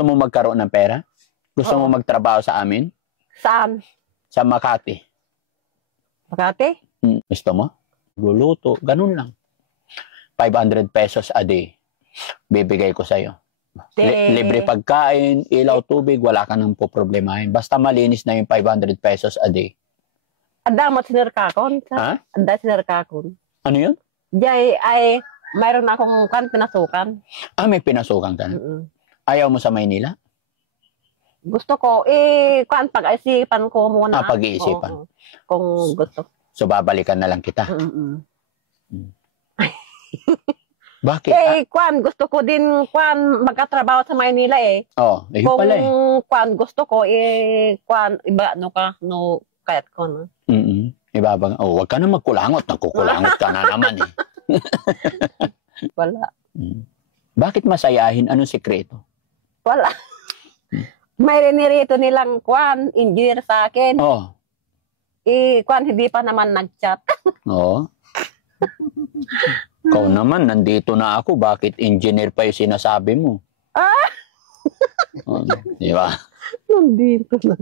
Gusto mo magkaroon ng pera? Gusto Oo. mo magtrabaho sa amin? Saan? Sa Makati? Makati? Gusto mo? Luluto, ganun lang. 500 pesos a day. Bibigay ko sa'yo. Libre pagkain, ilaw, tubig, wala ka nang poproblemahin. Basta malinis na yung 500 pesos a day. Anda mo sinirkakon? Ha? Anda sinirkakon. Ano yun? Jay, ay, mayroon akong pinasukan. May pinasukan ka na? Ayaw mo sa Maynila? Gusto ko, pag-isipan ko muna. Pag-iisipan. Oo, kung gusto. So, babalikan na lang kita. Bakit? Gusto ko din, magkatrabaho sa Maynila yun pala eh. Kung gusto ko, iba, kayat ko, no? Ibabang, wag ka na magkulangot. Nagkukulangot ka na naman eh. Wala. Bakit masayahin? Anong sikreto? Wala. May rinirito nilang engineer sa akin. Hindi pa naman nag-chat. Ikaw naman, nandito na ako. Bakit engineer pa yung sinasabi mo? Di ba? Nandito na.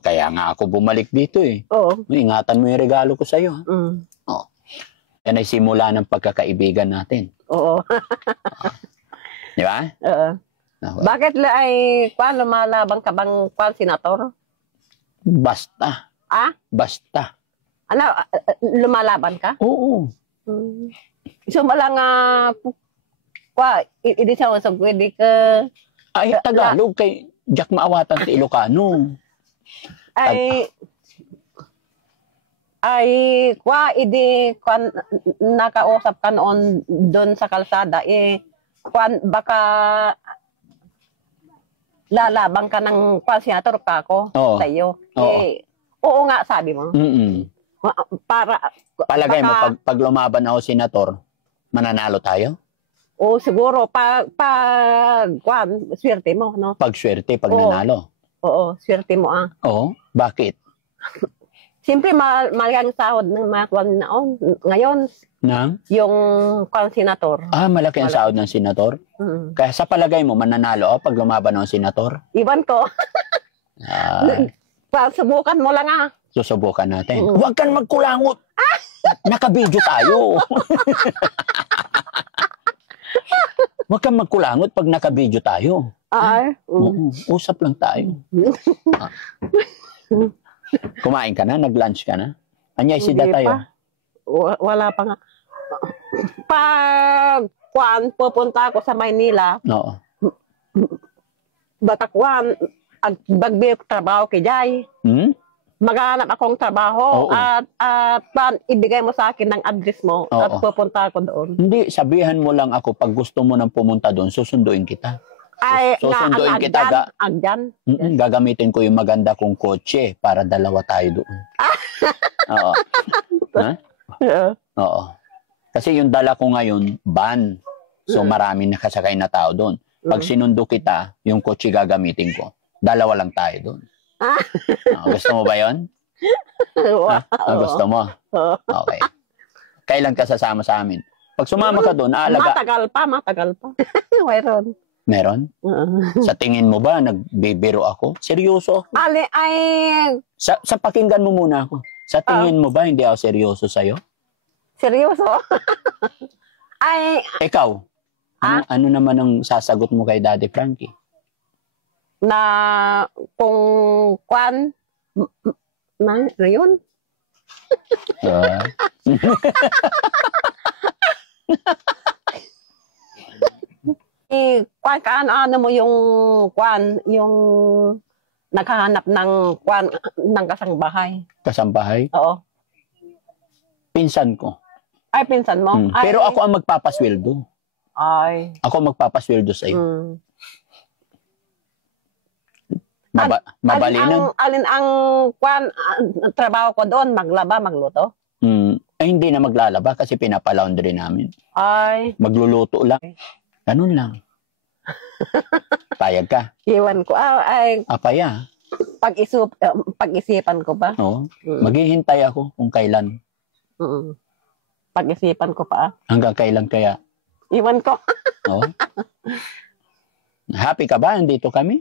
Kaya nga ako bumalik dito eh. Ingatan mo yung regalo ko sa'yo. Yan ay simula ng pagkakaibigan natin. Di ba? Bakit lumalaban ka bang senator? Basta. Basta. Ano, lumalaban ka? Oo. So malang hindi siya masag pwede ka Tagalog kay Jack Maawatan sa Ilocano. Nakausap ka noon doon sa kalsada baka lalabang ka ng senator ka ako sa'yo. Oo nga, sabi mo. Palagay mo, pag lumaban ako senator, mananalo tayo? Siguro, swerte mo, no? Pag swerte, pag nanalo? Oo, swerte mo Bakit? Siyempre, malaking sahod ng mga ngayon. Yung senator. Malaki ang sahod ng senator? Kaya sa palagay mo, mananalo pag lumaban ng senator? Iwan ko. Subukan mo lang Susubukan natin. Huwag kang magkulangot. Nakabidyo tayo. Huwag kang magkulangot pag nakabidyo tayo. Usap lang tayo. Kumain ka na? Nag-lunch ka na? Anyay sida tayo? Wala pa nga. Pag pupunta ako sa Maynila, batakwan, bagbiyok trabaho kay Jay. Maghanap akong trabaho at ibigay mo sa akin ng address mo at pupunta ako doon. Hindi, sabihan mo lang ako pag gusto mo nang pumunta doon, susunduin kita. Susunduin kita. Gagamitin ko yung maganda kong kotse para dalawa tayo doon. Kasi yung dala ko ngayon, van. So maraming nakasakay na tao doon. Pag sinundo kita, yung kotse gagamitin ko. Dalawa lang tayo doon. Gusto mo ba yun? Gusto mo? Okay. Kailan ka sasama sa amin? Pag sumama ka doon, matagal pa. Mayroon. Meron? Sa tingin mo ba, nagbibiro ako? Seryoso ako? Sa pakinggan mo muna ako. Sa tingin mo ba, hindi ako seryoso sa'yo? Seryoso? Ikaw, ano naman ang sasagot mo kay Daddy Frankie? Na kung yun? Ano mo yung naghahanap ng kasambahay. Kasambahay? Oo. Pinsan ko. Pinsan mo? Pero ako ang magpapasweldo. Ako magpapasweldo sa iyo. Mabalinan. Alin ang trabaho ko doon? Maglaba, magluto? Hindi na maglalaba kasi pinapalaundry namin. Magluluto lang. Ganun lang. Payag ka? Iwan ko. Apaya. Pag-isipan ko pa. Maghihintay ako kung kailan. Pag-isipan ko pa. Hanggang kailan kaya? Iwan ko. Happy ka ba? Nandito kami?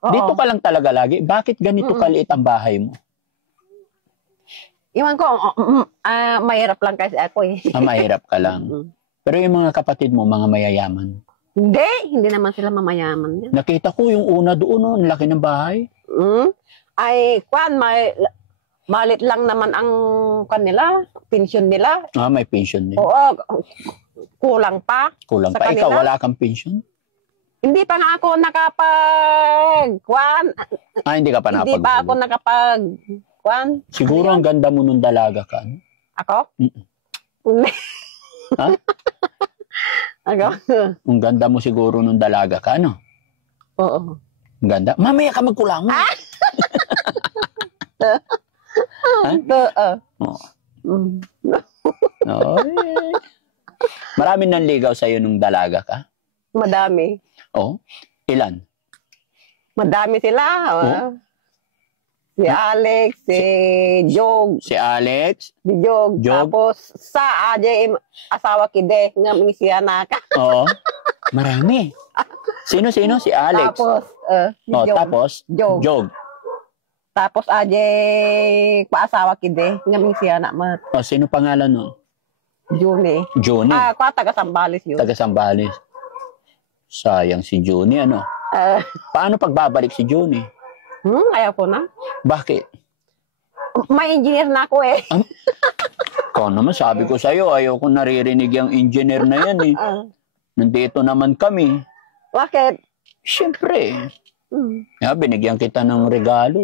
Oo. Dito ka lang talaga lagi. Bakit ganito kaliit ang bahay mo? Iwan ko, mahirap lang kasi ako eh. Mahirap ka lang. Pero yung mga kapatid mo, mga mayayaman. Hindi naman sila mamayaman yan. Nakita ko yung una doon, ang laki ng bahay. Ay, malit lang naman ang kanila, pension nila. May pension din. Oo, kulang pa. Kulang pa. Ikaw, wala kang pension? Hindi pa nga ako Hindi ka pa Hindi pa ako Siguro ang ganda mo nung dalaga ka. No? Ako? Ha? Ako? Ang ganda mo siguro nung dalaga ka, no? Oo. Ang ganda. Mamaya ka magkulangon. Marami nang ligaw sa'yo nung dalaga ka? Madami. Ilan? Madami sila. Si Alex, si Jog. Si Alex? Si Jog. Tapos sa asawa kide nga siya naka. Marami. Sino? Si Alex. Tapos tapos Jog. Tapos paasawa kide nga siya na mat. Sino pangalan nun? Juni. Juni. Taga Sambales yun. Taga Sambales. Sayang si Juni, ano? Paano pagbabalik si Juni? Ayaw ko na. Bakit? May engineer na ako eh. Ikaw naman, sabi ko sa'yo, ayaw ko naririnig yung engineer na yan eh. Nandito naman kami. Bakit? Siyempre. Binigyan kita ng regalo.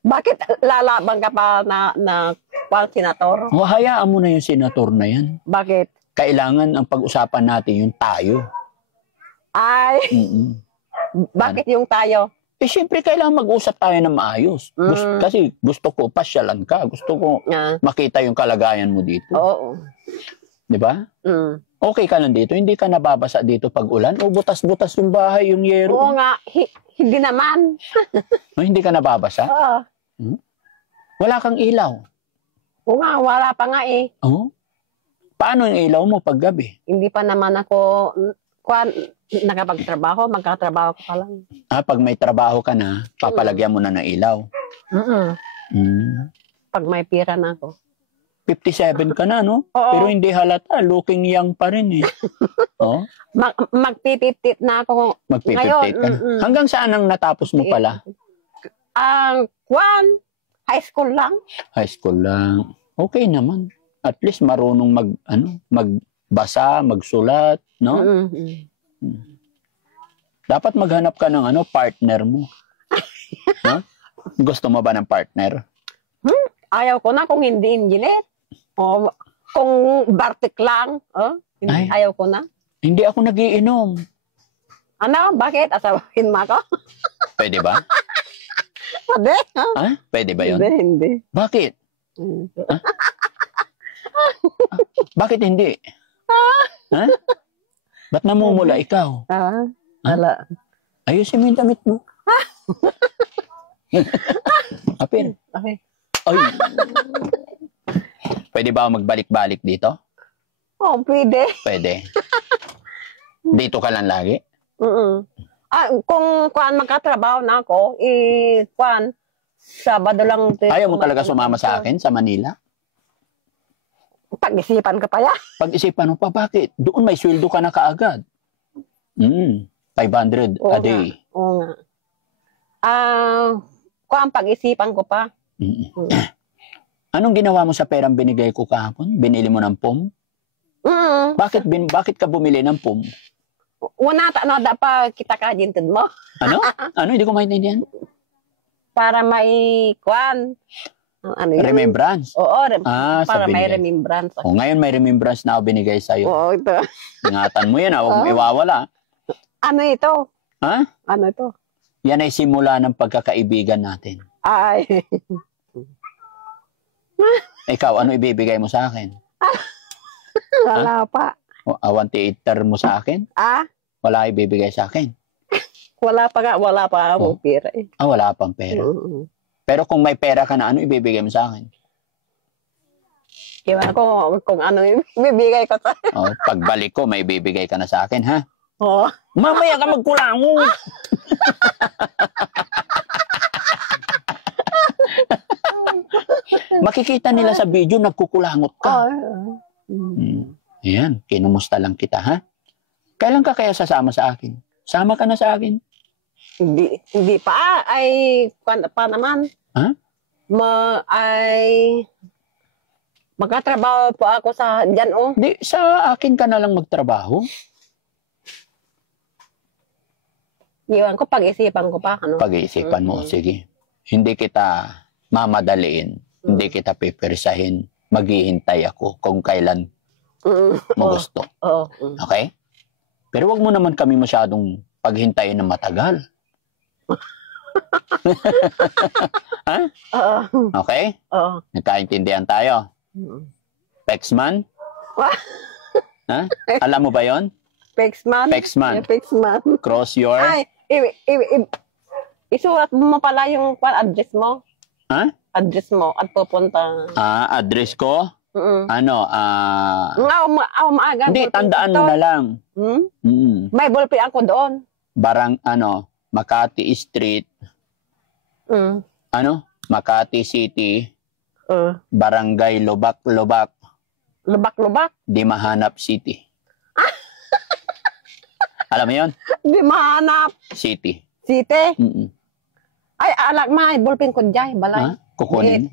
Bakit lalaban ka pa na senator? Hayaan mo na yung senator na yan. Bakit? Kailangan ang pag-usapan natin yung tayo. Bakit yung tayo? Siyempre kailangan mag-usap tayo na maayos. Kasi gusto ko, pasyalan ka. Gusto ko makita yung kalagayan mo dito. Oo. Di ba? Okay ka lang dito. Hindi ka nababasa dito pag ulan. O butas-butas yung bahay, yung yero. Oo nga. Hindi naman. Hindi ka nababasa? Oo. Wala kang ilaw. Oo nga, wala pa nga eh. Paano yung ilaw mo pag gabi? Hindi pa naman ako nakapagtrabaho, magkatrabaho ko pa lang. Pag may trabaho ka na, papalagyan mo na ng ilaw. Pag may pira na ako. 57 ka na, no? Oo. Pero hindi halata, looking young pa rin eh. Magpipiptit na ako Magpipiptit ka. Hanggang saan ang natapos mo pala? High school lang. High school lang. Okay naman. At least marunong magbasa, magsulat, no? Dapat maghanap ka ng partner mo. No? Gusto mo ba ng partner? Ayaw ko na kung hindi engineer. Kung Bartik lang. Ayaw ko na. Hindi ako nagiinom. Ano? Bakit? Asawahin mo ako? Pwede ba? Pwede. Pwede ba yun? Hindi. Bakit? Bakit hindi? Ba't namumula ikaw? Wala. Ayusin mo yung damit mo. Apir. Okay. Ay. Pwede ba magbalik-balik dito? Pwede. Pwede. Dito ka lang lagi? Kung magkatrabaho na ako, Sabado lang. Ayaw mo talaga sumama sa akin sa Manila? Pag-isipan ka pa ya. Pag-isipan mo pa, bakit? Doon may sweldo ka na kaagad. 500 a day. Oo nga. Pag-isipan ko pa. Anong ginawa mo sa perang binigay ko kahapon? Binili mo ng POM? Bakit ka bumili ng POM? Wala na pa kita ka dintid mo. Ano? Hindi ko maintindihan. Para may remembrance? Oo, para may binigay. remembrance. Ngayon may remembrance na ako binigay sa'yo. Oo, ito. Ingatan mo yan, huwag mo iwawala. Ano ito? Ano ito? Yan ay simula ng pagkakaibigan natin. Ay. Ikaw, ano ibibigay mo sa akin? Wala pa. 1.8 mo sa akin? Wala ibibigay sa akin? Wala pa akong pera eh. Wala pang pera. Pero kung may pera ka na, ano ibibigay mo sa akin? Iwan ko kung ano yung bibigay ko sa... Oh, pagbalik ko, may bibigay ka na sa akin, ha? Oo. Mamaya ka magkulango. Makikita nila sa video, nagkukulangot ka. Ayan, kinumusta lang kita, ha? Kailan ka kaya sasama sa akin? Sama ka na sa akin? Hindi pa. Ay, pa naman. Ha? Magkatrabaho po ako sa dyan, oh. Di, sa akin ka na lang magtrabaho. Iwan ko, pag-isipan ko pa. Ano? Pag-iisipan mo, sige. Hindi kita mamadaliin. Hindi kita pipirsahin. Maghihintay ako kung kailan mo gusto. Okay? Pero wag mo naman kami masyadong paghintayin na matagal. Ha? Okay? Nagkaintindihan tayo? Pexman? Ha? Alam mo ba yon? Pexman? Pexman. Pexman. Cross your... Ay, isulat mo pala yung address mo. Ha? Address mo at pupunta. Address ko? Ano? Maaga. Hindi, tandaan mo na lang. May ballpen ako doon. Makati Street. Makati City. Barangay Lubak-Lubak. Lubak-Lubak? Di Mahanap City. Alam mo yun? Di Mahanap City. City? Ay, alak may ballpen ko dyan, balay. Kukunin?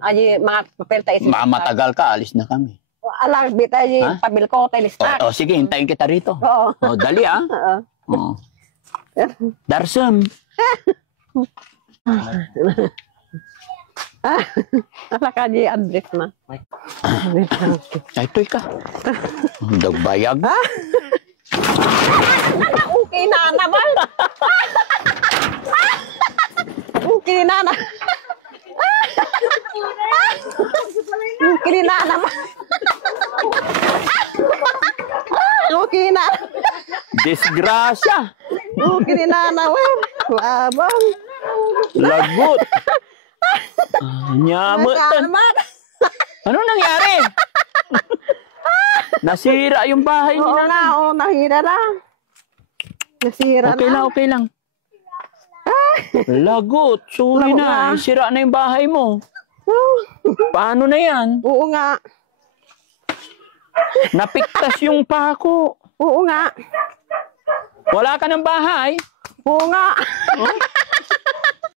Ay, mga papel tayo. Matagal ka, alis na kami. Alak, bitay, pabil ko, tayo listak. Sige, hintayin kita rito. Oo. Dali, Darsam. Alak ka di address na. Ay, ito'y ka. Dagbayag. Okay na naman. Okay na na. Okay na naman. Okay na. Disgrasya. Okay na naman. Labang. Lagot. Nyamutan. Ano nangyari? Nasira yung bahay nila. Oo, nahira na. Nasira na. Okay lang. Lagot. Sorry na. Sira na yung bahay mo. Paano na yan? Oo nga. Napiktas yung pako. Oo nga. Wala ka ng bahay? Oo nga.